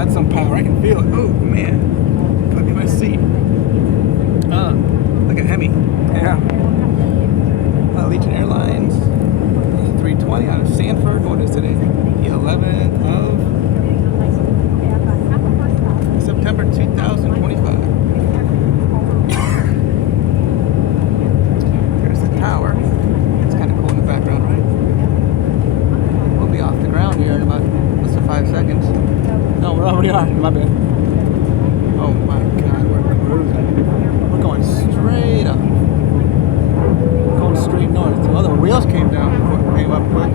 that's some power. I can feel it. Oh, man. Put me in my seat. Like a Hemi. Yeah. Allegiant Airlines. 320 out of Sanford. What is today? The 11th of September 2025. There's the tower. It's kind of cool in the background, right? We'll be off the ground here in about less than 5 seconds. No, we already are. My bad. Oh my God, we're cruising. We're going straight up. Going straight north. Oh, the wheels came down. Came up quick.